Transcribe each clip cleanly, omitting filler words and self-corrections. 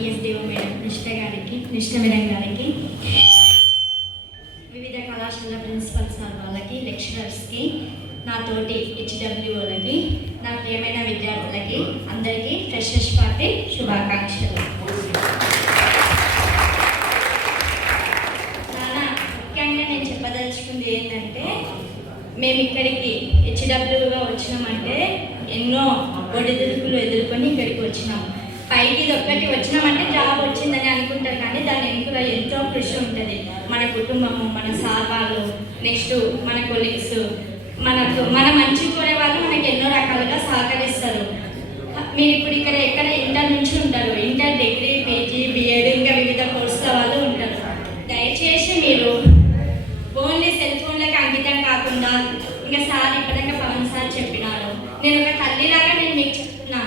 ఈఎస్దేవ్ madam Krishna madam గారికి, వివిధ కళాశాల ప్రిన్సిపల్ సార్ వాళ్ళకి, లెక్చరర్స్కి, నాతోటి హెచ్డబ్ల్యూలకి, నా ప్రియమైన విద్యార్థులకి అందరికీ ఫ్రెషర్స్ పార్టీ శుభాకాంక్షలు. చాలా ముఖ్యంగా నేను చెప్పదలుచుకుంది ఏంటంటే, మేము ఇక్కడికి హెచ్డబ్ల్యూగా వచ్చినామంటే ఎన్నో ఒడిదుడుకులు ఎదుర్కొని ఇక్కడికి వచ్చినాం. పైకి ఇది ఒక్కటి వచ్చినామంటే జాబ్ వచ్చిందని అనుకుంటారు, కానీ దాని వెనుక ఎంతో కృషి ఉంటుంది. మన కుటుంబము, మన సార్ వాళ్ళు, నెక్స్ట్ మన కొలీగ్స్, మన మంచి కోరే వాళ్ళు మనకి ఎన్నో రకాలుగా సహకరిస్తారు. మీరు ఇప్పుడు ఇక్కడ ఎక్కడ ఇంటర్ నుంచి ఉంటారు, ఇంటర్, డిగ్రీ, పీజీ, బిఎడ్, ఇంకా వివిధ కోర్సుల వాళ్ళు ఉంటారు. దయచేసి మీరు ఓన్లీ సెల్ ఫోన్లకి అంకితం కాకుండా, ఇంకా సార్ ఇప్పటిదాకా పవన్ సార్ చెప్పినారు, నేను ఒక తల్లిలాగా నేను మీకు చెప్తున్నా.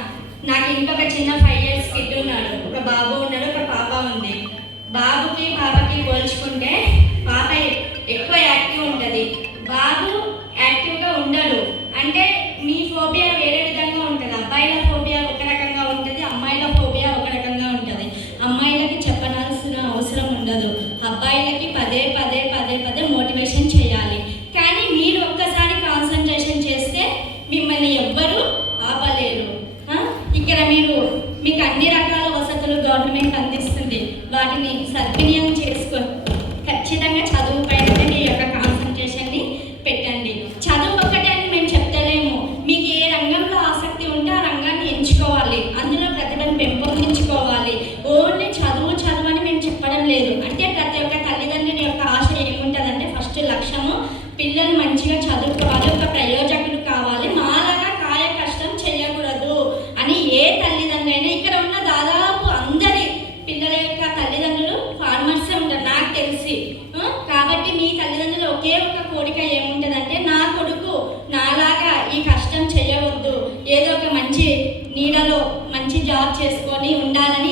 నాకు ఇంకొక చిన్న 5 years కిడ్ ఉన్నాడు, ఒక బాబు ఉన్నాడు, ఒక పాప ఉంది. బాబుకి పాపకి పోల్చుకుంటే పాప ఎక్కువ యాక్టివ్ ఉంటుంది, బాబు యాక్టివ్గా ఉండడు. అంటే మీ ఫోబియా వేరే విధంగా ఉంటుంది. అబ్బాయిల ఫోబియా ఒక రకంగా ఉంటుంది, అమ్మాయిల ఫోబియా ఒక రకంగా ఉంటుంది. అమ్మాయిలకి చెప్పనాల్సిన అవసరం ఉండదు, అబ్బాయిలకి పదే పదే పదే పదే మోటివేషన్ చేయాలి. కానీ మీరు ఒక్కసారి కాన్సన్ట్రేషన్ చేస్తే మిమ్మల్ని ఎవ్వరూ ఆపలేరు. ఇక్కడ మీకు అన్ని రకాల వసతులు గవర్నమెంట్ అందిస్తుంది, వాటిని సద్వినియోగం చేసుకొని ఖచ్చితంగా చదువు పైన మీ యొక్క కాన్సన్ట్రేషన్ని పెట్టండి. చదువు ఒక్కటే అని మేము చెప్తలేము, మీకు ఏ రంగంలో ఆసక్తి ఉంటే ఆ రంగాన్ని ఎంచుకోవాలి, అందులో ప్రతిభను పెంపొందించుకోవాలి. ఓన్లీ చదువు అని మేము చెప్పడం లేదు. అంటే ప్రతి ఒక్క తల్లిదండ్రుల యొక్క ఆశ ఏముంటుందంటే, ఫస్ట్ లక్ష్యము పిల్లలు మంచిగా చదువుకోవాలి, ఒక ప్రయోజకులు కావాలి, మాలాగా కాయ కష్టం చేయకూడదు అని ఏ తల్లిదండ్రులు అయినా, ఇక్కడ ఉన్న దాదాపు అందరి పిల్లల యొక్క తల్లిదండ్రులు ఫార్మర్సే ఉంటారు నాకు తెలిసి. కాబట్టి మీ తల్లిదండ్రులు ఒకే ఒక కోరిక ఏముంటుందంటే, నా కొడుకు నాలాగా ఈ కష్టం చేయవద్దు, ఏదో ఒక మంచి నీడలో మంచి జాబ్ చేసుకొని ఉండాలని